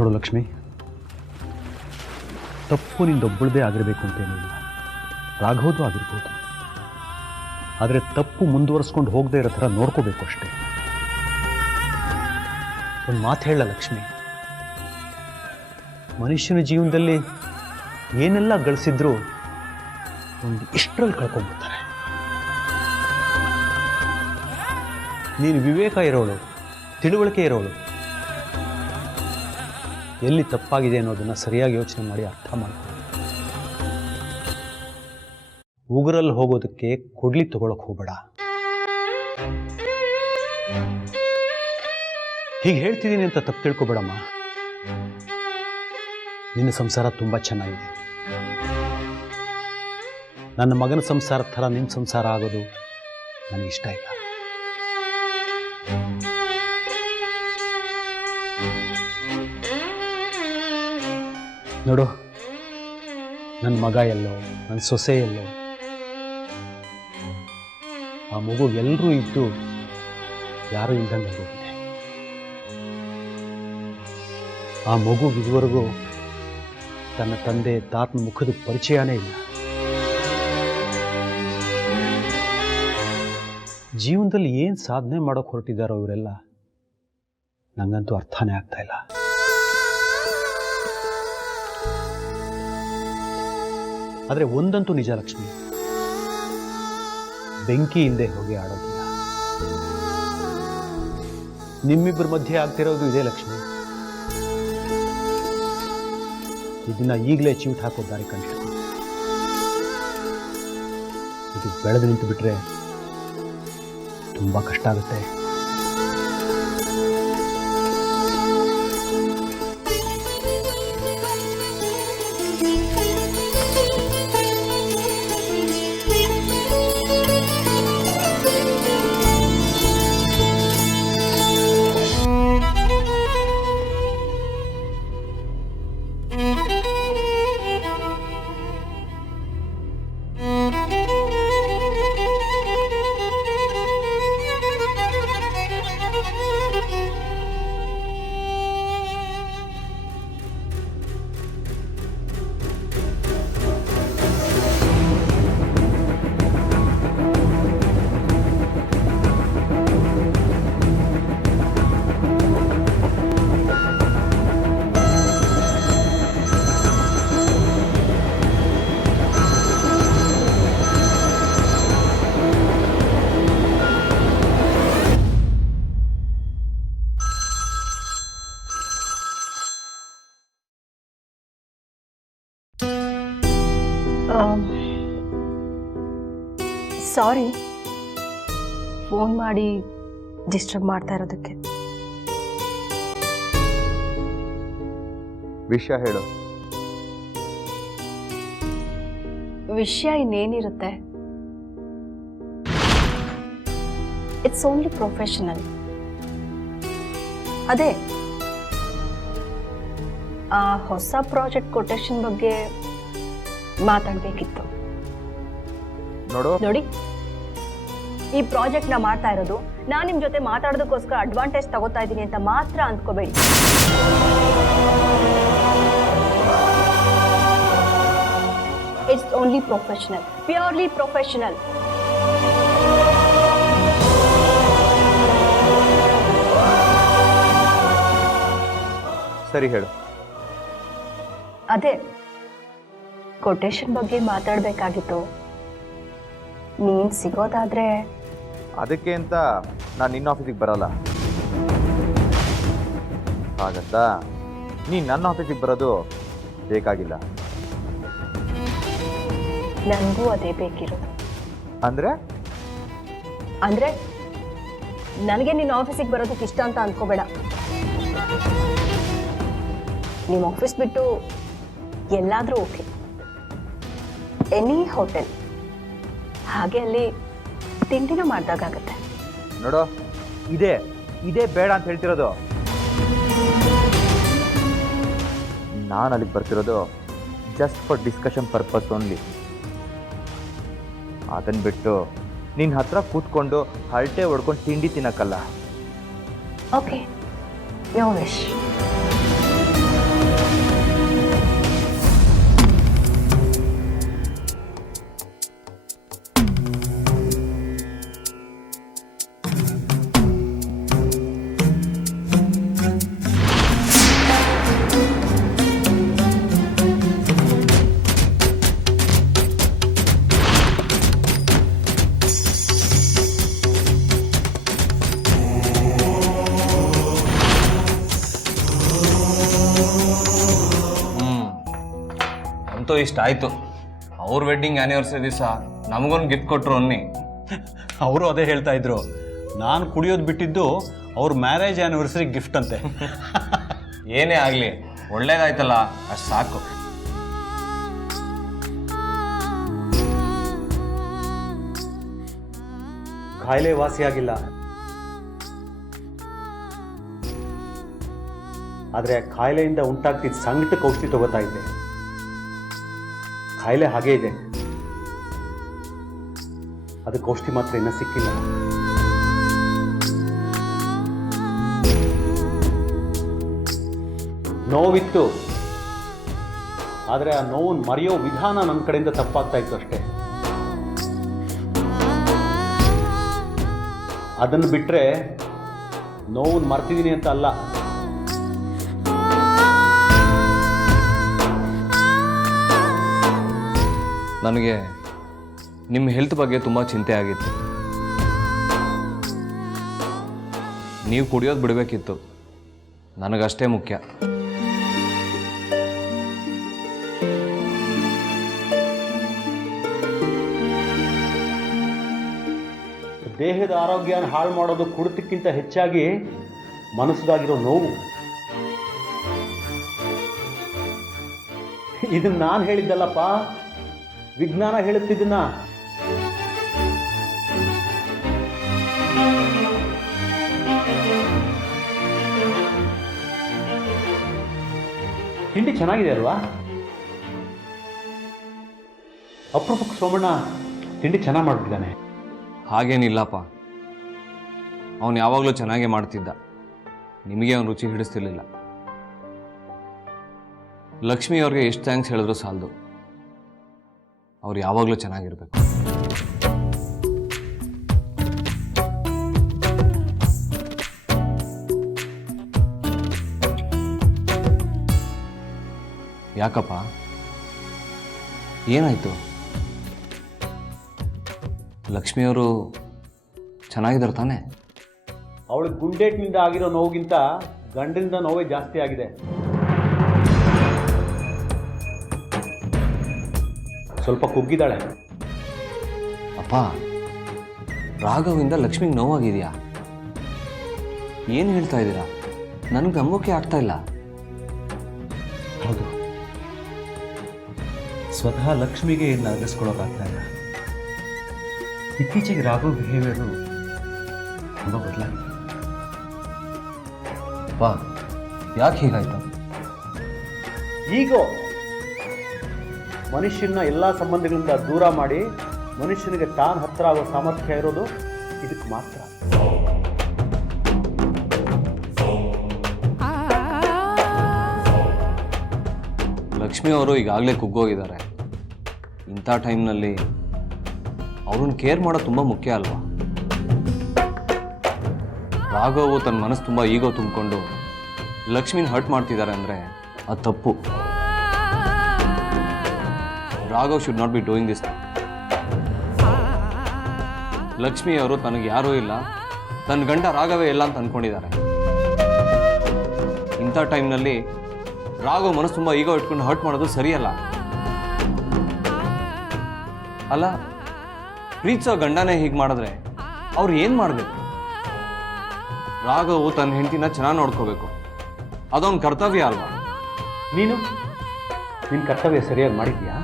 ನೋಡು ಲಕ್ಷ್ಮಿ, ತಪ್ಪು ನಿಂದೊಬ್ಬಳದೇ ಆಗಿರಬೇಕು ಅಂತೇನಿಲ್ಲ, ರಾಘವದು ಆಗಿರ್ಬೋದು. ಆದರೆ ತಪ್ಪು ಮುಂದುವರಿಸ್ಕೊಂಡು ಹೋಗದೆ ಇರೋ ಥರ ನೋಡ್ಕೋಬೇಕು ಅಷ್ಟೇ. ಒಂದು ಮಾತು ಹೇಳ ಲಕ್ಷ್ಮಿ, ಮನುಷ್ಯನ ಜೀವನದಲ್ಲಿ ಏನೆಲ್ಲ ಗಳಿಸಿದ್ರು ಒಂದು ಇಷ್ಟರಲ್ಲಿ ಕಳ್ಕೊಂಡ್ಬಿಡ್ತಾರೆ. ನೀನು ವಿವೇಕ ಇರೋಳು, ತಿಳುವಳಿಕೆ ಇರೋಳು, ಎಲ್ಲಿ ತಪ್ಪಾಗಿದೆ ಅನ್ನೋದನ್ನು ಸರಿಯಾಗಿ ಯೋಚನೆ ಮಾಡಿ ಅರ್ಥ ಮಾಡ್ಕೊ. ಉಗುರಲ್ಲಿ ಹೋಗೋದಕ್ಕೆ ಕೊಡ್ಲಿ ತಗೊಳಕ್ ಹೋಗಬೇಡ. ಹೀಗೆ ಹೇಳ್ತಿದ್ದೀನಿ ಅಂತ ತಪ್ಪು ತಿಳ್ಕೊಬೇಡಮ್ಮ. ನಿನ್ನ ಸಂಸಾರ ತುಂಬ ಚೆನ್ನಾಗಿದೆ. ನನ್ನ ಮಗನ ಸಂಸಾರ ಥರ ನಿನ್ನ ಸಂಸಾರ ಆಗೋದು ನನಗಿಷ್ಟ ಇಲ್ಲ. ನೋಡು, ನನ್ನ ಮಗ ಎಲ್ಲೋ, ನನ್ನ ಸೊಸೆ ಎಲ್ಲೋ, ಆ ಮಗು ಎಲ್ಲರೂ ಇದ್ದು ಯಾರೂ ಇಲ್ದಂಗೆ ಆಗೋಗಿದೆ. ಆ ಮಗು ಇದುವರೆಗೂ ತನ್ನ ತಂದೆ ತಾತನ ಮುಖದ ಪರಿಚಯನೇ ಇಲ್ಲ. ಜೀವನದಲ್ಲಿ ಏನು ಸಾಧನೆ ಮಾಡೋಕೆ ಹೊರಟಿದ್ದಾರೋ ಇವರೆಲ್ಲ ನಂಗಂತೂ ಅರ್ಥನೇ ಆಗ್ತಾ ಇಲ್ಲ. ಆದರೆ ಒಂದಂತೂ ನಿಜ ಲಕ್ಷ್ಮಿ, ಬೆಂಕಿ ಹಿಂದೆ ಹೋಗಿ ಆಡೋದಿಲ್ಲ. ನಿಮ್ಮಿಬ್ಬರ ಮಧ್ಯೆ ಆಗ್ತಿರೋದು ಇದೇ ಲಕ್ಷ್ಮಿ. ಇದನ್ನ ಈಗಲೇ ಚಿವುಟ್ ಹಾಕೋ ದಾರಿ ಕಂಡಿರ್ತೀನಿ. ಇದು ಬೆಳೆದು ನಿಂತು ಬಿಟ್ರೆ ತುಂಬ ಕಷ್ಟ ಆಗುತ್ತೆ. ಸಾರಿ, ಫೋನ್ ಮಾಡಿ ಡಿಸ್ಟರ್ಬ್ ಮಾಡ್ತಾ ಇರೋದಕ್ಕೆ. ವಿಷಯ ಹೇಳು. ವಿಷಯ ಇನ್ನೇನಿರುತ್ತೆ, ಇಟ್ಸ್ ಓನ್ಲಿ ಪ್ರೊಫೆಷನಲ್. ಅದೇ ಆ ಹೊಸ ಪ್ರಾಜೆಕ್ಟ್ ಕೊಟೇಶನ್ ಬಗ್ಗೆ ಮಾತಾಡಬೇಕಿತ್ತು. ನೋಡಿ, ಈ ಪ್ರಾಜೆಕ್ಟ್ ನ ಮಾಡ್ತಾ ಇರೋದು ನಾನು ನಿಮ್ ಜೊತೆ ಮಾತಾಡೋದಕ್ಕೋಸ್ಕರ ಅಡ್ವಾಂಟೇಜ್ ತಗೋತಾ ಇದ್ದೀನಿ ಅಂತ ಮಾತ್ರ ಅಂದ್ಕೋಬೇಡಿ. It's only professional, purely professional. ಸರಿ ಹೇಳು. ಅದೇ ಕೊಟೇಶನ್ ಬಗ್ಗೆ ಮಾತಾಡಬೇಕಾಗಿತ್ತು. ನೀನ್ ಸಿಗೋದಾದ್ರೆ ಅದಕ್ಕೆ ಅಂತ ನಾನು ನಿನ್ನ ಆಫೀಸಿಗೆ ಬರಲ್ಲ. ಹಾಗಂತ ನೀನು ನನ್ನ ಆಫೀಸಿಗೆ ಬರೋದು ಬೇಕಾಗಿಲ್ಲ. ನನಗೂ ಅದೇ ಬೇಕಿರೋದು. ಅಂದ್ರೆ ನನಗೆ ನಿನ್ನ ಆಫೀಸಿಗೆ ಬರೋದಕ್ಕೆ ಇಷ್ಟ ಅಂತ ಅಂದ್ಕೋಬೇಡ. ನಿಮ್ಮ ಆಫೀಸ್ ಬಿಟ್ಟು ಎಲ್ಲಾದರೂ ಓಕೆ, ಎನಿ ಹೋಟೆಲ್, ಹಾಗೆ ಅಲ್ಲಿ ತಿಂಡಿನ ಮಾಡ್ದಾಗತ್ತೆ. ನೋಡೋ, ಇದೇ ಬೇಡ ಅಂತ ಹೇಳ್ತಿರೋದು. ನಾನು ಅಲ್ಲಿಗೆ ಬರ್ತಿರೋದು just for discussion purpose only. ಅದನ್ನು ಬಿಟ್ಟು ನಿನ್ನ ಹತ್ರ ಕೂತ್ಕೊಂಡು ಹರಟೆ ಹೊಡ್ಕೊಂಡು ತಿಂಡಿ ತಿನ್ನಕ್ಕಲ್ಲ. ಓಕೆ, ಯೋ ವಿಶ್. ಇವತ್ತು ಇಷ್ಟ ಆಯಿತು. ಅವ್ರ ವೆಡ್ಡಿಂಗ್ ಆ್ಯನಿವರ್ಸರಿ ದಿವಸ ನಮಗೊಂದು ಗಿಫ್ಟ್ ಕೊಟ್ಟರು ಅನ್ನಿ. ಅವರು ಅದೇ ಹೇಳ್ತಾ ಇದ್ರು, ನಾನು ಕುಡಿಯೋದು ಬಿಟ್ಟಿದ್ದು ಅವ್ರ ಮ್ಯಾರೇಜ್ ಆ್ಯನಿವರ್ಸರಿ ಗಿಫ್ಟ್ ಅಂತೆ. ಏನೇ ಆಗಲಿ ಒಳ್ಳೇದಾಯ್ತಲ್ಲ, ಅಷ್ಟು ಸಾಕು. ಕಾಯಿಲೆ ವಾಸಿಯಾಗಿಲ್ಲ, ಆದರೆ ಕಾಯಿಲೆಯಿಂದ ಉಂಟಾಗ್ತಿದ್ದ ಸಂಕಟಕ್ಕೆ ಔಷಧಿ ತಗೋತಾ ಇದ್ದೆ. ಕಾಯಿಲೆ ಹಾಗೇ ಇದೆ, ಅದಕ್ಕೆ ಔಷಧಿ ಮಾತ್ರ ಇನ್ನೂ ಸಿಕ್ಕಿಲ್ಲ. ನೋವಿತ್ತು, ಆದರೆ ಆ ನೋವನ್ನು ಮರೆಯೋ ವಿಧಾನ ನನ್ನ ಕಡೆಯಿಂದ ತಪ್ಪಾಗ್ತಾ ಇತ್ತು ಅಷ್ಟೇ. ಅದನ್ನು ಬಿಟ್ಟರೆ ನೋವನ್ನು ಮರ್ತಿದ್ದೀನಿ ಅಂತ ಅಲ್ಲ. ನನಗೆ ನಿಮ್ಮ ಹೆಲ್ತ್ ಬಗ್ಗೆ ತುಂಬ ಚಿಂತೆ ಆಗಿತ್ತು. ನೀವು ಕುಡಿಯೋದು ಬಿಡಬೇಕಿತ್ತು, ನನಗಷ್ಟೇ ಮುಖ್ಯ. ದೇಹದ ಆರೋಗ್ಯನ ಹಾಳು ಮಾಡೋದು ಕುಡಿತಕ್ಕಿಂತ ಹೆಚ್ಚಾಗಿ ಮನಸ್ಸಿಗಾಗಿರೋ ನೋವು. ಇದನ್ನ ನಾನು ಹೇಳಿದ್ದಲ್ಲಪ್ಪ, ವಿಜ್ಞಾನ ಹೇಳುತ್ತಿದ್ದನ್ನ. ತಿಂಡಿ ಚೆನ್ನಾಗಿದೆ ಅಲ್ವಾ? ಅಪರೂಪಕ್ಕೆ ಸೋಮಣ್ಣ ತಿಂಡಿ ಚೆನ್ನಾಗಿ ಮಾಡ್ಬಿಟ್ಟಿದ್ದಾನೆ. ಹಾಗೇನಿಲ್ಲಪ್ಪ, ಅವನು ಯಾವಾಗಲೂ ಚೆನ್ನಾಗೇ ಮಾಡ್ತಿದ್ದ. ನಿಮಗೆ ಅವನು ರುಚಿ ಹಿಡಿಸ್ತಿರ್ಲಿಲ್ಲ. ಲಕ್ಷ್ಮಿ ಅವ್ರಿಗೆ ಎಷ್ಟು ಥ್ಯಾಂಕ್ಸ್ ಹೇಳಿದ್ರು ಸಾಲದು. ಅವ್ರು ಯಾವಾಗಲೂ ಚೆನ್ನಾಗಿರ್ಬೇಕು. ಯಾಕಪ್ಪ, ಏನಾಯ್ತು? ಲಕ್ಷ್ಮಿಯವರು ಚೆನ್ನಾಗಿದ್ದಾರೆ ತಾನೆ? ಅವಳಿಗೆ ಗುಂಡೇಟ್ನಿಂದ ಆಗಿರೋ ನೋವಿಗಿಂತ ಗಂಡನಿಂದ ನೋವೇ ಜಾಸ್ತಿ ಆಗಿದೆ. ಸ್ವಲ್ಪ ಕುಗ್ಗಿದ್ದಾಳೆ. ಅಪ್ಪ, ರಾಘವಿಂದ ಲಕ್ಷ್ಮಿಗೆ ನೋವಾಗಿದೆಯಾ? ಏನು ಹೇಳ್ತಾ ಇದ್ದೀರಾ? ನನಗೆ ನಂಬೋಕೆ ಆಗ್ತಾ ಇಲ್ಲ. ಹೌದು, ಸ್ವತಃ ಲಕ್ಷ್ಮಿಗೆ ಏನು ಅರ್ಗಿಸ್ಕೊಳ್ಳೋಕ್ಕಾಗ್ತಾ ಇಲ್ಲ. ಇತ್ತೀಚೆಗೆ ರಾಘವ್ ಬಿಹೇವಿಯರು ತುಂಬ ಬದಲಾಗಿದೆ. ಅಪ್ಪ, ಯಾಕೆ ಹೀಗಾಯ್ತು? ಈಗೋ ಮನುಷ್ಯನ ಎಲ್ಲ ಸಂಬಂಧಗಳಿಂದ ದೂರ ಮಾಡಿ ಮನುಷ್ಯನಿಗೆ ತಾನು ಹತ್ತಿರ ಆಗೋ ಸಾಮರ್ಥ್ಯ ಇರೋದು ಇದಕ್ಕೆ ಮಾತ್ರ. ಲಕ್ಷ್ಮಿ ಅವರು ಈಗಾಗಲೇ ಕುಗ್ಗೋಗಿದ್ದಾರೆ. ಇಂಥ ಟೈಮ್ನಲ್ಲಿ ಅವ್ರನ್ನ ಕೇರ್ ಮಾಡೋದು ತುಂಬ ಮುಖ್ಯ ಅಲ್ವಾ? ರಾಘವ್ ತನ್ನ ಮನಸ್ಸು ತುಂಬ ಈಗೋ ತುಂಬಿಕೊಂಡು ಲಕ್ಷ್ಮಿನ ಹರ್ಟ್ ಮಾಡ್ತಿದ್ದಾರೆ ಅಂದರೆ ಅದು ತಪ್ಪು. Raghav should not be doing this. Lakshmi ಅವರು ತನಗೆ ಯಾರೂ ಇಲ್ಲ, ತನ್ನ ಗಂಡ ರಾಘವೇ ಇಲ್ಲ ಅಂತ ಅಂದ್ಕೊಂಡಿದ್ದಾರೆ. ಇಂಥ ಟೈಮ್ನಲ್ಲಿ ರಾಘವ್ ಮನಸ್ಸು ತುಂಬ ಈಗೋ ಇಟ್ಕೊಂಡು ಹರ್ಟ್ ಮಾಡೋದು ಸರಿಯಲ್ಲ. ಅಲ್ಲ, ಪ್ರೀತಿಸೋ ಗಂಡನೇ ಹೀಗೆ ಮಾಡಿದ್ರೆ ಅವ್ರು ಏನು ಮಾಡಬೇಕು? ರಾಘವ್ ತನ್ನ ಹೆಂಡತಿನ ಚೆನ್ನಾಗಿ ನೋಡ್ಕೋಬೇಕು, ಅದೊಂದು ಕರ್ತವ್ಯ ಅಲ್ವಾ? ನೀನು ನಿನ್ನ ಕರ್ತವ್ಯ ಸರಿಯಾಗಿ ಮಾಡಿದ್ಯಾ?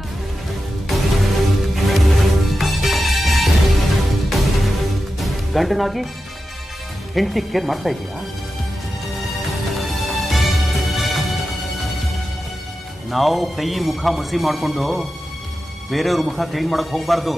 ಗಂಡನಾಗಿ ಹೆಂಡತಿ ಕೇರ್ ಮಾಡ್ತಾ ಇದೆಯಾ? ನಾವು ಕೈ ಮುಖ ಮಸಿ ಮಾಡಿಕೊಂಡು ಬೇರೆಯವ್ರ ಮುಖ ಚೇಂಜ್ ಮಾಡಕ್ಕೆ ಹೋಗಬಾರ್ದು.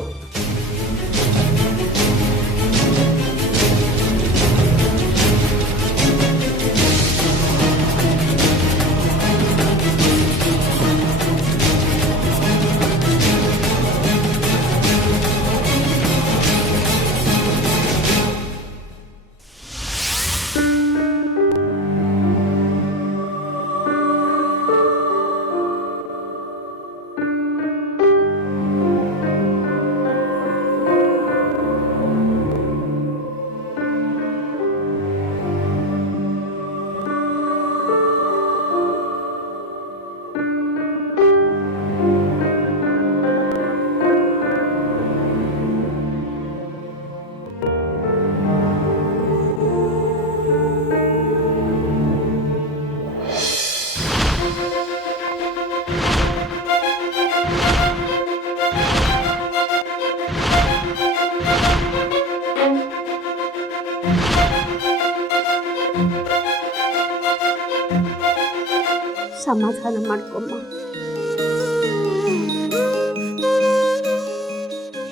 ಸಮಾಧಾನ ಮಾಡ್ಕೊಮ್ಮ.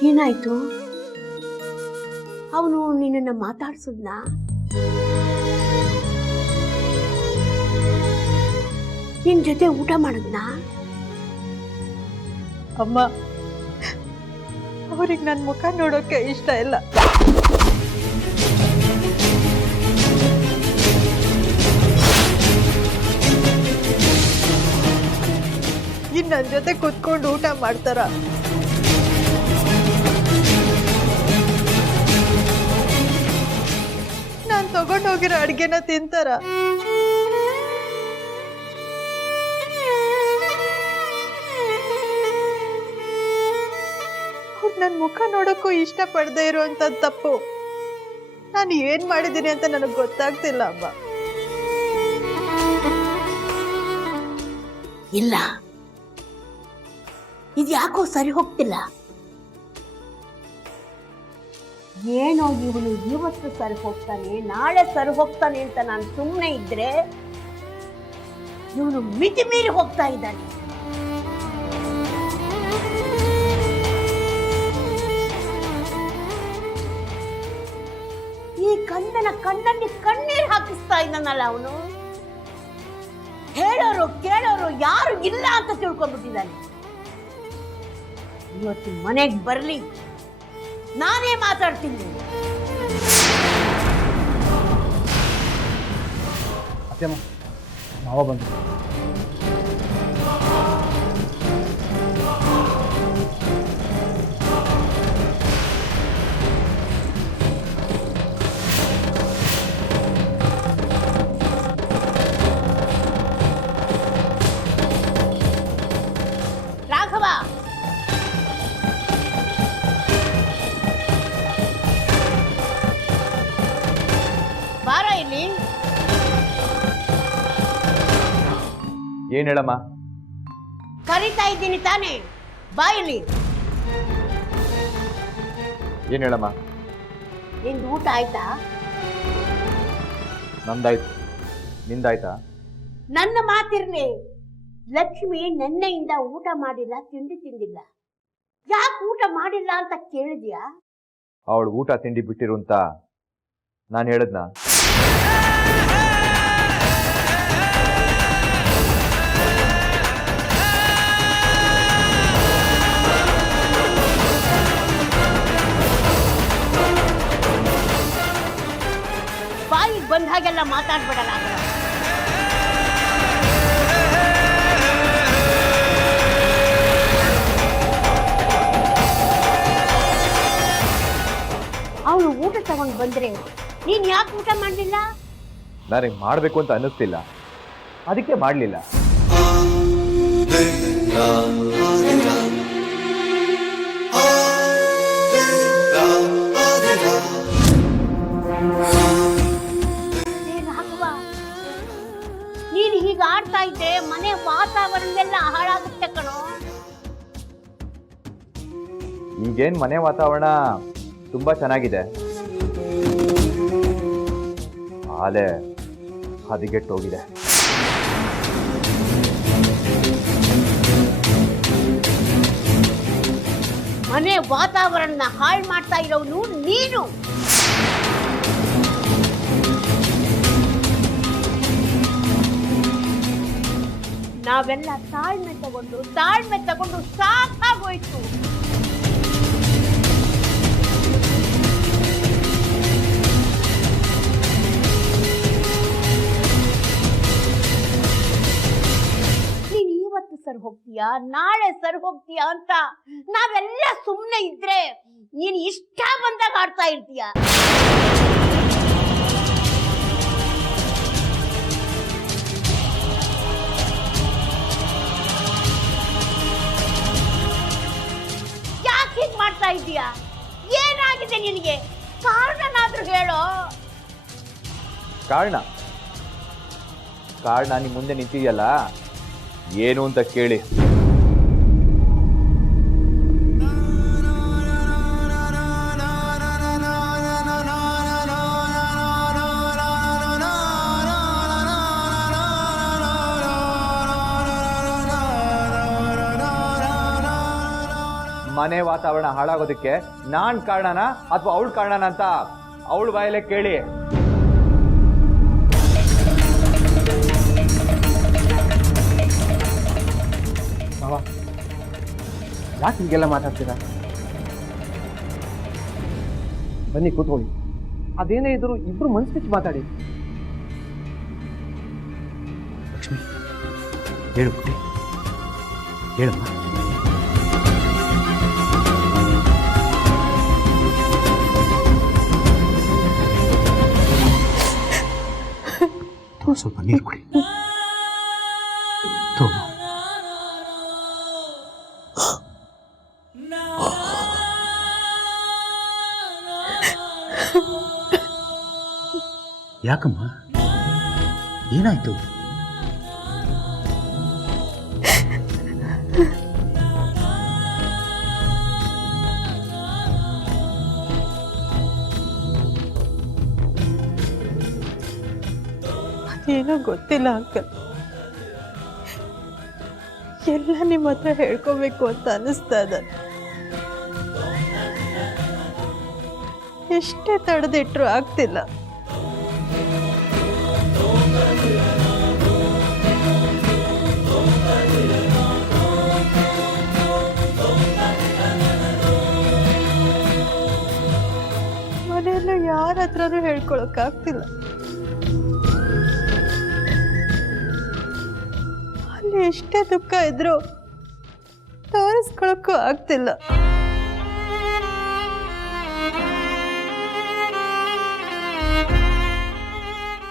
ಏನಾಯ್ತು? ಅವನು ನಿನ್ನನ್ನು ಮಾತಾಡ್ಸದ್ನ? ನಿನ್ ಜೊತೆ ಊಟ ಮಾಡದ್ನ? ಅಮ್ಮ, ಅವ್ರಿಗೆ ನನ್ನ ಮುಖ ನೋಡೋಕೆ ಇಷ್ಟ ಇಲ್ಲ. ಇನ್ನು ನನ್ನ ಜೊತೆ ಕುತ್ಕೊಂಡು ಊಟ ಮಾಡ್ತಾರ? ನಾನು ತಗೊಂಡೋಗಿರೋ ಅಡ್ಗೆನ ತಿಂತಾರ? ನನ್ನ ಮುಖ ನೋಡೋಕ್ಕೂ ಇಷ್ಟಪಡದೆ ಇರುವಂತ ತಪ್ಪು ನಾನು ಏನ್ ಮಾಡಿದ್ದೀನಿ ಅಂತ ನನಗೆ ಗೊತ್ತಾಗ್ತಿಲ್ಲ ಅಮ್ಮ. ಇಲ್ಲ, ಇದ್ಯಾಕೋ ಸರಿ ಹೋಗ್ತಿಲ್ಲ. ಏನೋ ಇವನು ಇವತ್ತು ಸರಿ ಹೋಗ್ತಾನೆ, ನಾಳೆ ಸರಿ ಹೋಗ್ತಾನೆ ಅಂತ ನಾನು ಸುಮ್ಮನೆ ಇದ್ರೆ ಇವನು ಮಿತಿ ಮೀರಿ ಹೋಗ್ತಾ ಇದ್ದಾನೆ. ಈ ಕಂದನ ಕಣ್ಣಲ್ಲಿ ಕಣ್ಣೀರು ಹಾಕಿಸ್ತಾ ಇದ್ದಾನಲ್ಲ ಅವನು. ಹೇಳೋರು ಕೇಳೋರು ಯಾರು ಇಲ್ಲ ಅಂತ ತಿಳ್ಕೊಂಡ್ಬಿಟ್ಟಿದ್ದಾನೆ. ಇವತ್ತು ಮನೆಗೆ ಬರ್ಲಿ, ನಾನೇ ಮಾತಾಡ್ತೀನಿ. ಅತ್ತೆಮ್ಮ, ಮಾವ ಬಂದು. ರಾಘವ, ಬಾರ ಇಲ್ಲಿ. ಏನು ಹೇಳಮ್ಮ? ಕರಿತಾ ಇದ್ದೀನಿ ತಾನೇ, ಬಾ ಇಲ್ಲಿ. ಏನು ಹೇಳಮ್ಮ? ನಿಂದು ಊಟ ಆಯ್ತಾ? ನಂದಾಯ್ತು, ನಿಂದಾಯ್ತಾ? ನನ್ನ ಮಾತಿರ್ಲಿ. ಲಕ್ಷ್ಮಿ ನೆನ್ನೆಯಿಂದ ಊಟ ಮಾಡಿಲ್ಲ, ತಿಂಡಿ ತಿಂದಿಲ್ಲ. ಯಾಕೆ ಊಟ ಮಾಡಿಲ್ಲ ಅಂತ ಕೇಳಿದ್ಯಾ? ಅವಳು ಊಟ ತಿಂಡಿ ಬಿಟ್ಟಿರು ಅಂತ ನಾನು ಹೇಳದ್ನ? ಬಾಯಿಗೆ ಬಂದ ಹಾಗೆಲ್ಲ ಮಾತಾಡ್ಬಿಡಲ್ಲ. ಅವನು ಊಟ ತಗೊಂಡು ಬಂದ್ರೆ ನೀನ್ ಯಾಕೆ ಊಟ ಮಾಡಲಿಲ್ಲ? ನನಗೆ ಮಾಡಬೇಕು ಅಂತ ಅನ್ನಿಸ್ತಿಲ್ಲ, ಅದಕ್ಕೆ ಮಾಡಲಿಲ್ಲ. ನೀನು ಹೀಗೆ ಆಡ್ತಾ ಇದ್ದೆ ಮನೆ ವಾತಾವರಣವೆಲ್ಲ ಹಾಳಾಗುತ್ತೆ ಕಣೋ. ಈಗೇನು ಮನೆ ವಾತಾವರಣ ತುಂಬಾ ಚೆನ್ನಾಗಿದೆ, ಆಲೆ ಹದಿಗೆಟ್ಟೋಗಿದೆ. ಮನೆ ವಾತಾವರಣ ಹಾಳು ಮಾಡ್ತಾ ಇರೋನು ನೀನು. ನಾವೆಲ್ಲ ತಾಳ್ಮೆ ತಗೊಂಡು ಸಾಕಾಗೋಯ್ತು. ನೀನ್ ಇವತ್ತು ಸರಿ ಹೋಗ್ತೀಯಾ, ನಾಳೆ ಸರಿ ಹೋಗ್ತೀಯಾ ಅಂತ ನಾವೆಲ್ಲ ಸುಮ್ಮನೆ ಇದ್ರೆ ನೀನ್ ಇಷ್ಟ ಬಂದಾಗ ಆಡ್ತಾ ಇರ್ತೀಯ. ಹೀಗ್ ಮಾಡ್ತಾ ಇದೀಯಾ? ಏನಾಗಿದೆ ನಿನಗೆ? ಕಾರಣನಾದ್ರೂ ಹೇಳೋ. ಕಾರಣ ನಿಮ್ ಮುಂದೆ ನಿಂತಿದೆಯಲ್ಲ, ಏನು ಅಂತ ಕೇಳಿ. ಮನೆ ವಾತಾವರಣ ಹಾಳಾಗೋದಕ್ಕೆ ನಾನು ಕಾರಣನ ಅಥವಾ ಅವಳು ಕಾರಣನ ಅಂತ ಅವಳ ಬಾಯಲ್ಲೇ ಕೇಳಿ. ಯಾಕೆ ಹೀಗೆಲ್ಲ ಮಾತಾಡ್ತೀರಾ? ಬನ್ನಿ ಕೂತ್ಕೊಳ್ಳಿ. ಅದೇನೇ ಇದ್ರು ಇಬ್ರು ಮನ್ಸು ಬಿಟ್ಟು ಮಾತಾಡಿ. ಲಕ್ಷ್ಮಿ ಹೇಳು ಪುಟ್ಟಿ, ಹೇಳಮ್ಮ. ಸ್ವಲ್ಪ ನೀರು ಕುಡಿ. ತಗೋ. ಯಾಕಮ್ಮ, ಏನಾಯ್ತು? ಏನೋ ಗೊತ್ತಿಲ್ಲ ಅಂಕಲ್, ಎಲ್ಲ ನಿಮ್ಮ ಹತ್ರ ಹೇಳ್ಕೋಬೇಕು ಅಂತ ಅನ್ನಿಸ್ತಾ ಇದೆ. ಎಷ್ಟೇ ತಡೆದಿಟ್ರು ಆಗ್ತಿಲ್ಲ. ಮನೆಯಲ್ಲ ಯಾರ ಹತ್ರನೂ ಹೇಳ್ಕೊಳಕ್ಕಾಗ್ತಿಲ್ಲ. ಅಲ್ಲಿ ಎಷ್ಟೇ ದುಃಖ ಇದ್ರು ತೋರಿಸ್ಕೊಳಕ್ಕೂ ಆಗ್ತಿಲ್ಲ.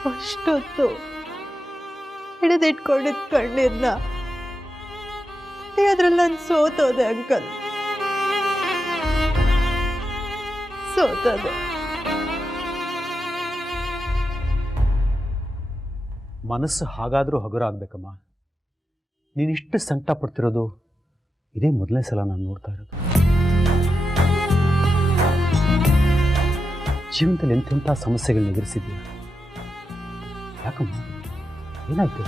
ಅಷ್ಟೊತ್ತು ಹಿಡಿದಿಟ್ಕೊಂಡಿದ್ದ ಕಣ್ಣೀರ್ನ ಅದ್ರಲ್ಲಿ ನಾನು ಸೋತೋದೆ ಅಂಕಲ್, ಸೋತೋದೆ. ಮನಸ್ಸು ಹಾಗಾದರೂ ಹಗುರಾಗಬೇಕಮ್ಮ. ನೀನಿಷ್ಟು ಸಂಕಟ ಪಡ್ತಿರೋದು ಇದೇ ಮೊದಲನೇ ಸಲ ನಾನು ನೋಡ್ತಾ ಇರೋದು. ಜೀವನದಲ್ಲಿ ಎಂತೆಂಥ ಸಮಸ್ಯೆಗಳನ್ನ ಎದುರಿಸಿದ್ದೀಯ. ಯಾಕಮ್ಮ, ಏನಾಯ್ತು?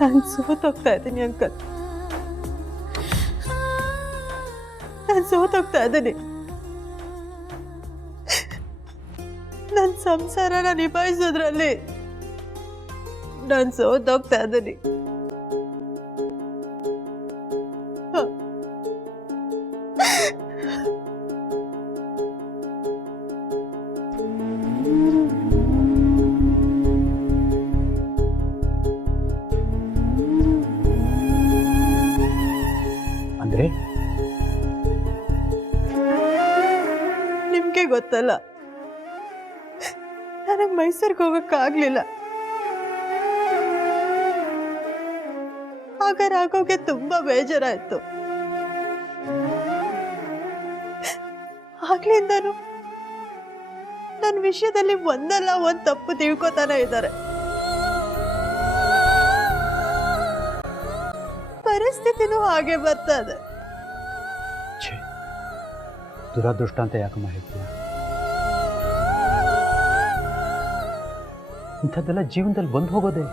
ನಾನು ಸೋತೋಗ್ತಾ ಇದ್ದೀನಿ ಅಂಕಲ್, ನಾನು ಸೋತೋಗ್ತಾ ಇದ್ದೀನಿ. ನನ್ನ ಸಂಸಾರನ ನಿಭಾಯಿಸೋದ್ರಲ್ಲಿ ನಾನು ಸೋತೋಗ್ತಾ ಇದ್ದೀನಿ. ಅಂದ್ರೆ ನಿಮ್ಗೆ ಗೊತ್ತಲ್ಲ, ನನಗೆ ಮೈಸೂರಿಗೆ ಹೋಗಕ್ಕಾಗ್ಲಿಲ್ಲ. ಆಗ ರಾಘವ್ಗೆ ತುಂಬಾ ಬೇಜಾರಾಯ್ತು. ಆಗ್ಲಿಂದನು ನನ್ನ ವಿಷಯದಲ್ಲಿ ಒಂದಲ್ಲ ಒಂದ್ ತಪ್ಪು ತಿಳ್ಕೊತಾನೆ ಇದ್ದಾರೆ. ಪರಿಸ್ಥಿತಿನೂ ಹಾಗೆ ಬರ್ತಾ ಇದೆ. ಛೇ, ದುರಾದೃಷ್ಟ ಅಂತ ಯಾಕಮ್ಮ ಹೇಳ್ತೀಯ? ಇಂಥದ್ದೆಲ್ಲ ಜೀವನದಲ್ಲಿ ಬಂದು ಹೋಗೋದೆ.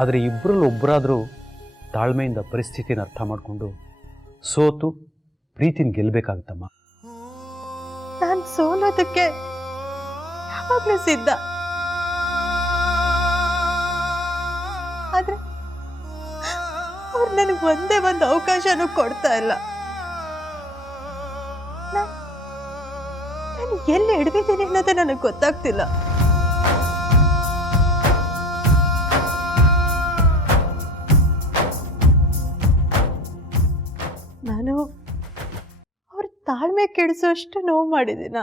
ಆದರೆ ಇಬ್ಬರಲ್ಲಿ ಒಬ್ಬರಾದರೂ ತಾಳ್ಮೆಯಿಂದ ಪರಿಸ್ಥಿತಿನ ಅರ್ಥ ಮಾಡಿಕೊಂಡು ಸೋತು ಪ್ರೀತಿನ ಗೆಲ್ಲಬೇಕಾಗುತ್ತಮ್ಮ. ನಾನು ಸೋಲೋದಕ್ಕೆ ಯಾವಾಗಲೂ ಸಿದ್ಧ. ಆದ್ರೆ ಅವ್ರು ನನಗೆ ಒಂದೇ ಒಂದು ಅವಕಾಶನೂ ಕೊಡ್ತಾ ಇಲ್ಲ. ನಾನು ಎಲ್ಲಿ ಹಿಡಿದಿದ್ದೀನಿ ಅನ್ನೋದೇ ನನಗೆ ಗೊತ್ತಾಗ್ತಿಲ್ಲ. ನಾನು ಅವ್ರ ತಾಳ್ಮೆ ಕೆಡಿಸೋಷ್ಟು ನೋವು ಮಾಡಿದ್ದೀನ.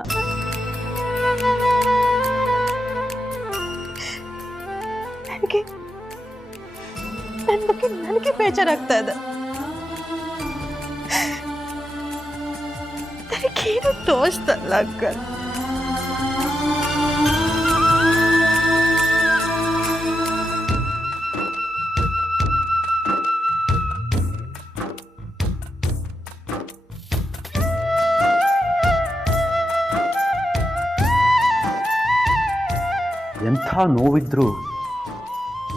ನನ್ನ ಬಗ್ಗೆ ನನಗೆ ಬೇಜಾರಾಗ್ತಾ ಇದೆ. ನನಗೇನು ತೋಚ್ತಲ್ಲ ಅಂಕಲ್. ಎಂಥ ನೋವಿದ್ರೂ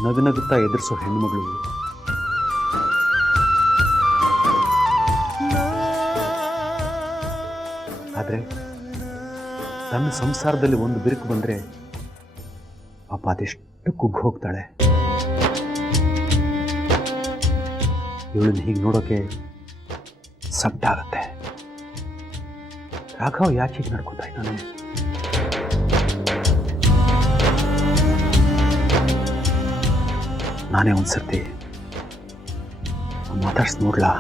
ನಗುನಗುತ್ತಾ ಎದುರಿಸೋ ಹೆಣ್ಮಗಳು ಇವಳು. ಆದರೆ ತನ್ನ ಸಂಸಾರದಲ್ಲಿ ಒಂದು ಬಿರುಕು ಬಂದರೆ ಪಾಪ ಅದೆಷ್ಟು ಕುಗ್ಗಿ ಹೋಗ್ತಾಳೆ. ಇವಳನ್ನ ಹೀಗೆ ನೋಡೋಕೆ ಸಟ್ಟಾಗತ್ತೆ. ರಾಘವ್ ಯಾಕೆ ಹೀಗೆ ನಡ್ಕೊತಾ ಇದ್ದಾನೆ? ನಾನೇ ಒಂದ್ಸರ್ತಿ ಮಾತಾಡ್ಸಿ ನೋಡ್ಲಾ?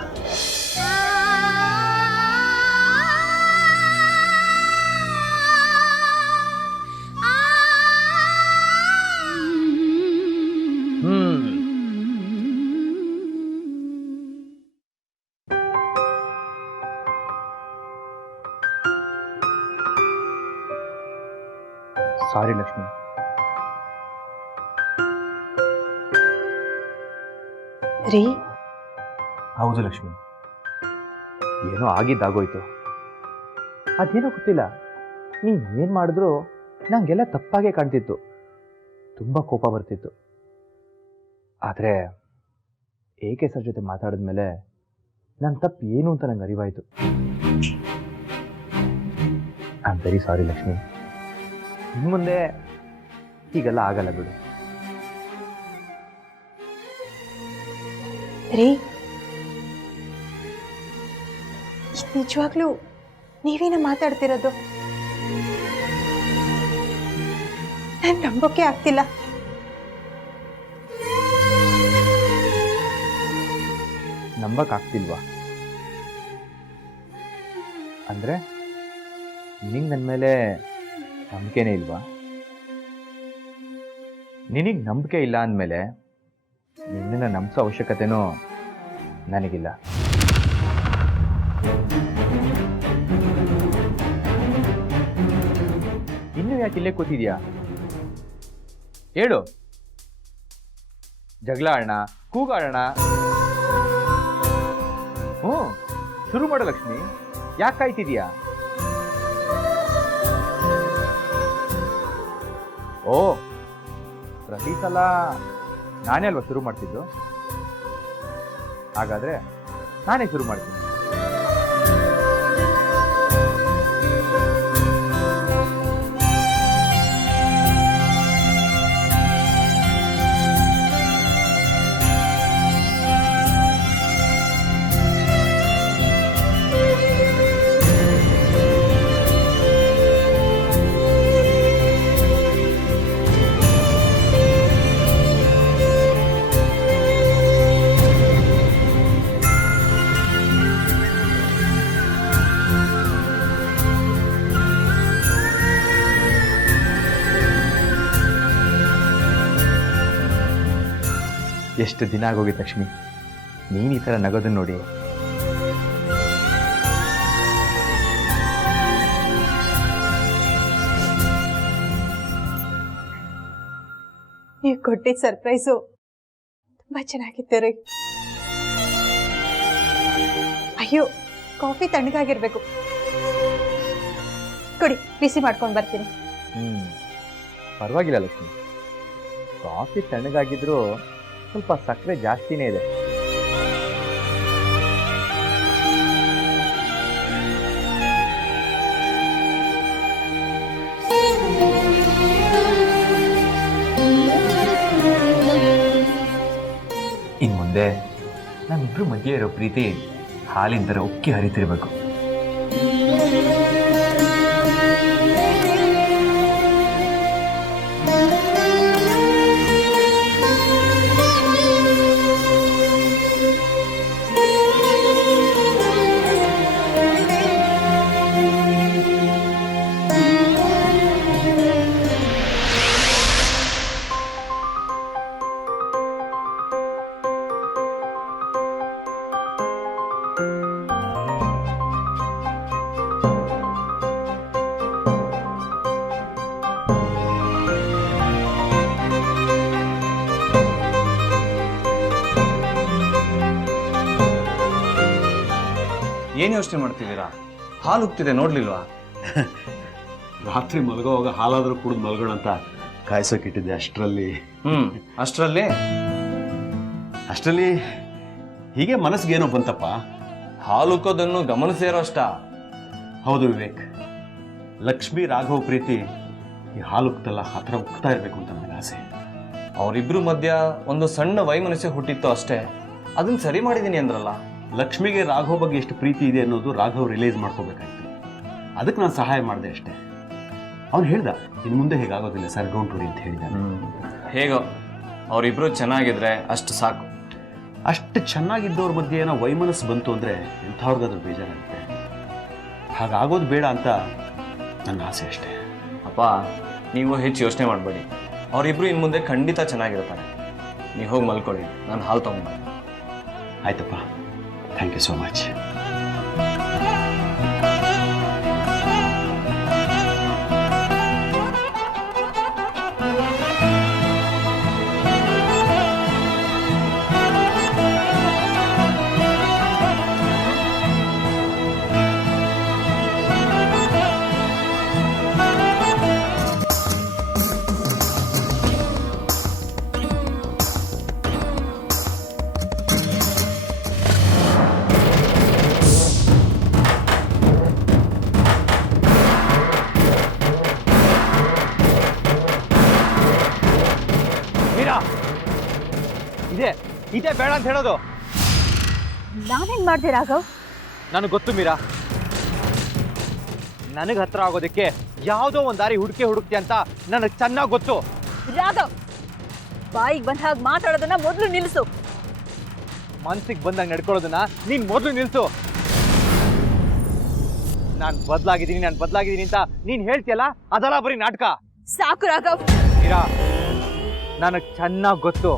ಸಾರಿ ಲಕ್ಷ್ಮಿ. ರೀ, ಹೌದು ಲಕ್ಷ್ಮಿ, ಏನೋ ಆಗಿದ್ದಾಗೋಯ್ತು. ಅದೇನೋ ಗೊತ್ತಿಲ್ಲ, ನೀವೇನು ಮಾಡಿದ್ರು ನಂಗೆಲ್ಲ ತಪ್ಪಾಗೆ ಕಾಣ್ತಿತ್ತು. ತುಂಬ ಕೋಪ ಬರ್ತಿತ್ತು. ಆದರೆ ಏಕೆ ಸರ್ ಜೊತೆ ಮಾತಾಡಿದ್ಮೇಲೆ ನನ್ನ ತಪ್ಪು ಏನು ಅಂತ ನಂಗೆ ಅರಿವಾಯಿತು. I am very sorry Lakshmi. ಇನ್ನು ಮುಂದೆ ಹೀಗೆಲ್ಲ ಆಗಲ್ಲ ಬಿಡು. ರೀ, ನಿಜವಾಗ್ಲೂ ನೀವೇನ ಮಾತಾಡ್ತಿರೋದು? ನಾನು ನಂಬೋಕೆ ಆಗ್ತಿಲ್ಲ. ನಂಬಕ್ಕಾಗ್ತಿಲ್ವಾ? ಅಂದರೆ ನಿನಗೆ ನನ್ನ ಮೇಲೆ ನಂಬಿಕೆನೇ ಇಲ್ವಾ? ನಿನಗೆ ನಂಬಿಕೆ ಇಲ್ಲ ಅಂದಮೇಲೆ ನಿನ್ನನ್ನು ನಂಬಿಸೋ ಅವಶ್ಯಕತೆನೂ ನನಗಿಲ್ಲ. ಇನ್ನೂ ಯಾಕೆ ಇಲ್ಲೇ ಕೂತಿದ್ಯಾ? ಹೇಳು, ಜಗಳ ಆಡೋಣ, ಕೂಗಾಡೋಣ. ಶುರು ಮಾಡು ಲಕ್ಷ್ಮಿ, ಯಾಕೆ ಕಾಯ್ತಿದ್ಯಾ? ಓ, ಪ್ರತಿ ಸಲ ನಾನೇ ಅಲ್ವಾ ಶುರು ಮಾಡ್ತಿದ್ದು? ಹಾಗಾದ್ರೆ ನಾನೇ ಶುರು ಮಾಡ್ತೀನಿ. ಎಷ್ಟು ದಿನ ಆಗೋಗಿತ್ತು ಲಕ್ಷ್ಮಿ ನೀನು ಈ ಥರ ನಗೋದನ್ನ ನೋಡಿ. ನೀವು ಕೊಟ್ಟಿದ್ದ ಸರ್ಪ್ರೈಸು ತುಂಬ ಚೆನ್ನಾಗಿತ್ತು ರೀ. ಅಯ್ಯೋ, ಕಾಫಿ ತಣ್ಣಗಾಗಿರ್ಬೇಕು. ಕೊಡಿ, ಬಿಸಿ ಮಾಡ್ಕೊಂಡು ಬರ್ತೀನಿ. ಪರವಾಗಿಲ್ಲ ಲಕ್ಷ್ಮಿ, ಕಾಫಿ ತಣ್ಣಗಾಗಿದ್ರೂ ಸ್ವಲ್ಪ ಸಕ್ಕರೆ ಜಾಸ್ತಿನೇ ಇದೆ. ಇನ್ನು ಮುಂದೆ ನಮ್ಮಿಬ್ರು ಮಧ್ಯೆ ಇರೋ ಪ್ರೀತಿ ಹಾಲಿನ ಥರ ಉಕ್ಕಿ ಹರಿತಿರ್ಬೇಕು. ಏನು ಯೋಚನೆ ಮಾಡ್ತಿದ್ದೀರಾ? ಹಾಲು ಉಗ್ತಿದೆ ನೋಡ್ಲಿಲ್ವಾ? ರಾತ್ರಿ ಮಲಗೋವಾಗ ಹಾಲಾದರೂ ಕುಡಿದು ಮಲಗೋಣ ಅಂತ ಕಾಯ್ಸೋಕಿಟ್ಟಿದ್ದೆ ಅಷ್ಟರಲ್ಲಿ ಅಷ್ಟರಲ್ಲಿ ಹೀಗೆ ಮನಸ್ಸಿಗೇನೋ ಬಂತಪ್ಪ. ಹಾಲುಕ್ಕೋದನ್ನು ಗಮನಿಸಿರೋ ಅಷ್ಟ. ಹೌದು ವಿವೇಕ್, ಲಕ್ಷ್ಮಿ ರಾಘವ್ ಪ್ರೀತಿ ಈ ಹಾಲುಕ್ತಲ್ಲ ಹತ್ರ ಉಕ್ತಾ ಇರಬೇಕು ಅಂತ ನನಗೆ ಆಸೆ. ಅವರಿಬ್ರು ಮಧ್ಯ ಒಂದು ಸಣ್ಣ ವೈಮನಸ್ಸೆ ಹುಟ್ಟಿತ್ತು ಅಷ್ಟೇ. ಅದನ್ನ ಸರಿ ಮಾಡಿದೀನಿ ಅಂದ್ರಲ್ಲ. ಲಕ್ಷ್ಮಿಗೆ ರಾಘವ್ ಬಗ್ಗೆ ಎಷ್ಟು ಪ್ರೀತಿ ಇದೆ ಅನ್ನೋದು ರಾಘವ್ ರಿಲೈಸ್ ಮಾಡ್ಕೋಬೇಕಾಯ್ತು. ಅದಕ್ಕೆ ನಾನು ಸಹಾಯ ಮಾಡಿದೆ ಅಷ್ಟೇ. ಅವ್ನು ಹೇಳ್ದ ಇನ್ನು ಮುಂದೆ ಹೇಗಾಗೋದಿಲ್ಲ ಸರ್, ಡೋಂಟ್ ವರಿ ಅಂತ ಹೇಳಿದ. ಹೇಗೋ ಅವರಿಬ್ರು ಚೆನ್ನಾಗಿದ್ರೆ ಅಷ್ಟು ಸಾಕು. ಅಷ್ಟು ಚೆನ್ನಾಗಿದ್ದವ್ರ ಮಧ್ಯೆ ಏನೋ ವೈಮನಸ್ಸು ಬಂತು ಅಂದರೆ ಎಂಥವ್ರಿಗಾದ್ರೂ ಬೇಜಾರಾಗುತ್ತೆ. ಹಾಗಾಗೋದು ಬೇಡ ಅಂತ ನನ್ನ ಆಸೆ ಅಷ್ಟೇ. ಅಪ್ಪ, ನೀವು ಹೆಚ್ಚು ಯೋಚನೆ ಮಾಡಬೇಡಿ. ಅವರಿಬ್ರು ಇನ್ನು ಮುಂದೆ ಖಂಡಿತ ಚೆನ್ನಾಗಿರ್ತಾರೆ. ನೀವು ಹೋಗಿ ಮಲ್ಕೊಳ್ಳಿ, ನಾನು ಹಾಲು ತಗೊಂಡು. ಆಯ್ತಪ್ಪ, ಥ್ಯಾಂಕ್ ಯು ಸೋ ಮಚ್. ಇದೇ ಬೇಡ ಅಂತ ಹೇಳೋದು. ನಾನೇನ್ ಮಾಡ್ದೆ ರಾಘವ್? ನನಗೆ ಗೊತ್ತು ಮೀರಾ, ನನಗೆ ಹತ್ರ ಆಗೋದಕ್ಕೆ ಯಾವುದೋ ಒಂದು ದಾರಿ ಹುಡುಕ್ತಿ ಅಂತ ನನಗೆ ಚೆನ್ನಾಗಿ ಗೊತ್ತು. ರಾಘವ್, ಬಾಯಿಗೆ ಬಂದ ಹಾಗೆ ಮಾತಾಡೋದನ್ನ ಮೊದಲು ನಿಲ್ಲಿಸು. ಮನ್ಸಿಗೆ ಬಂದಾಗ ನಡ್ಕೊಳ್ಳೋದನ್ನ ನೀನ್ ಮೊದಲು ನಿಲ್ಸು. ನಾನು ಬದಲಾಗಿದ್ದೀನಿ ಅಂತ ನೀನ್ ಹೇಳ್ತೀಯಲ್ಲ, ಅದೆಲ್ಲ ಬರೀ ನಾಟಕ. ಸಾಕು ರಾಘವ್. ಮೀರಾ, ನನಗೆ ಚೆನ್ನಾಗಿ ಗೊತ್ತು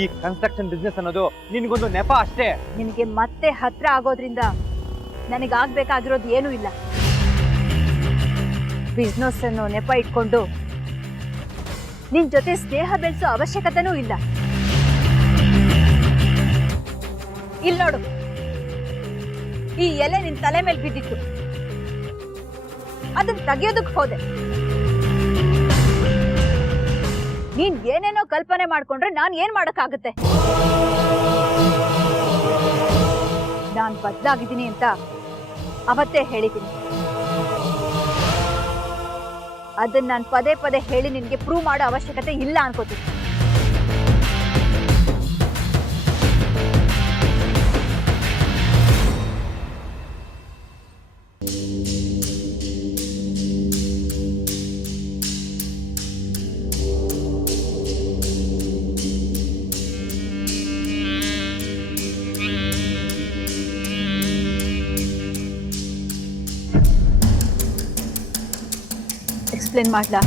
ಈ ಕನ್ಸ್ಟ್ರಕ್ಷನ್ ಬಿಸ್ನೆಸ್ ಅನ್ನೋದು ನಿನ್ಗೊಂದು ನೆಪ ಅಷ್ಟೇ. ನಿನಗೆ ಮತ್ತೆ ಹತ್ರ ಆಗೋದ್ರಿಂದ ನನಗಾಗ್ಬೇಕಾಗಿರೋದು ಏನೂ ಇಲ್ಲ. ಬಿಸ್ನೆಸ್ ಅನ್ನು ನೆಪ ಇಟ್ಕೊಂಡು ನಿನ್ ಜೊತೆ ಸ್ನೇಹ ಬೆಳೆಸೋ ಅವಶ್ಯಕತೆನೂ ಇಲ್ಲ. ಇಲ್ಲಿ ನೋಡು, ಈ ಎಲೆ ನಿನ್ ತಲೆ ಮೇಲೆ ಬಿದ್ದಿತ್ತು, ಅದನ್ನ ತೆಗಿಯೋದಕ್ಕೆ ಹೋದೆ. ನೀನ್ ಏನೇನೋ ಕಲ್ಪನೆ ಮಾಡ್ಕೊಂಡ್ರೆ ನಾನ್ ಏನ್ ಮಾಡಕ್ಕಾಗತ್ತೆ? ನಾನ್ ಬದಲಾಗಿದ್ದೀನಿ ಅಂತ ಅವತ್ತೇ ಹೇಳಿದ್ದೀನಿ. ಅದನ್ನ ನಾನು ಪದೇ ಪದೇ ಹೇಳಿ ನಿನ್ಗೆ ಪ್ರೂವ್ ಮಾಡೋ ಅವಶ್ಯಕತೆ ಇಲ್ಲ ಅನ್ಕೋತೀನಿ. ಎಕ್ಸ್ಪ್ಲೇನ್ ಮಾಡ್ಲಾ?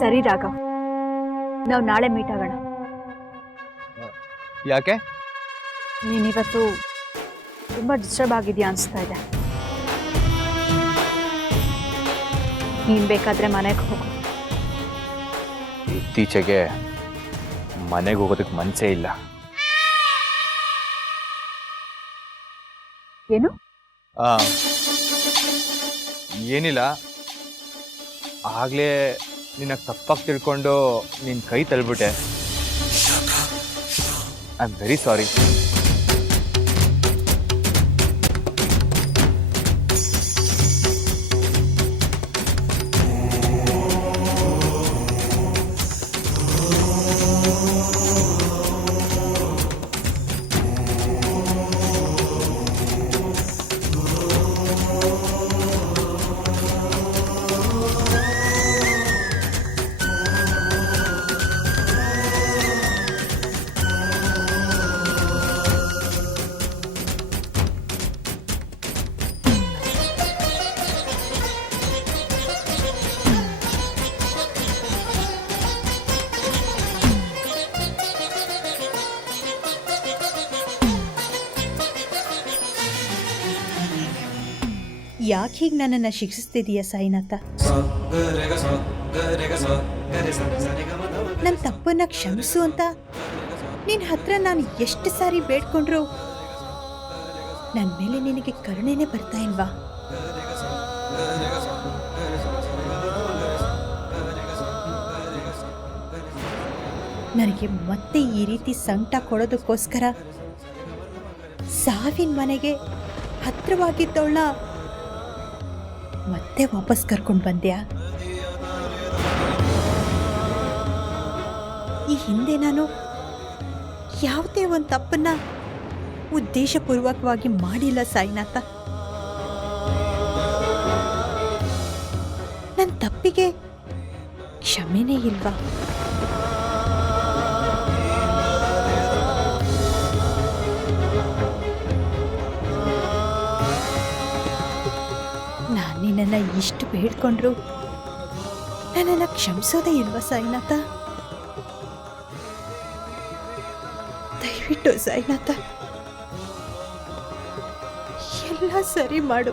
ಸರಿ ರಾಘವ್, ನಾವು ನಾಳೆ ಮೀಟ್ ಆಗೋಣ. ಯಾಕೆ? ನೀನಿವತ್ತು ತುಂಬಾ ಡಿಸ್ಟರ್ಬ್ ಆಗಿದೆಯಾ ಅನಿಸ್ತಾ ಇದೆ. ನೀನ್ ಬೇಕಾದ್ರೆ ಮನೆಗೆ ಹೋಗು. ಇತ್ತೀಚೆಗೆ ಮನೆಗೆ ಹೋಗೋದಕ್ಕೆ ಮನಸ್ಸೇ ಇಲ್ಲ. ಏನು? ಏನಿಲ್ಲ, ಆಗ್ಲೇ ನಿನ್ನ ತಪ್ಪಾಗಿ ತಿಳ್ಕೊಂಡು ನಿನ್ನ ಕೈ ತಳ್ಬಿಟ್ಟೆ. I am very sorry. ಯಾಕೆ ಹೀಗೆ ನನ್ನನ್ನು ಶಿಕ್ಷಿಸ್ತಿದೀಯ ಸಾಯಿನಾಥ? ನನ್ನ ತಪ್ಪನ್ನ ಕ್ಷಮಿಸು ಅಂತ ನಿನ್ನ ಹತ್ರ ನಾನು ಎಷ್ಟು ಸಾರಿ ಬೇಡ್ಕೊಂಡ್ರು ನನ್ನ ಮೇಲೆ ನಿನಗೆ ಕರುಣೆನೇ ಬರ್ತಾ ಇಲ್ವಾ? ನನಗೆ ಮತ್ತೆ ಈ ರೀತಿ ಸಂಕಟ ಕೊಡೋದಕ್ಕೋಸ್ಕರ ಸಾವಿನ ಮನೆಗೆ ಹತ್ರವಾಗಿದ್ದವಳನ್ನ ಮತ್ತೆ ವಾಪಸ್ ಕರ್ಕೊಂಡು ಬಂದ್ಯಾ? ಈ ಹಿಂದೆ ನಾನು ಯಾವುದೇ ಒಂದು ತಪ್ಪನ್ನ ಉದ್ದೇಶಪೂರ್ವಕವಾಗಿ ಮಾಡಿಲ್ಲ ಸಾಯಿನಾಥ. ನನ್ನ ತಪ್ಪಿಗೆ ಕ್ಷಮೆನೇ ಇಲ್ವಾ? ನಾನು ನಿನ್ನನ್ನು ಇಷ್ಟು ಬೇಡ್ಕೊಂಡ್ರು ನನ್ನನ್ನು ಕ್ಷಮಿಸೋದೇ ಇಲ್ವಾ ಸಾಯಿನಾಥ? ದಯವಿಟ್ಟು ಸಾಯಿನಾಥ ಎಲ್ಲ ಸರಿ ಮಾಡು.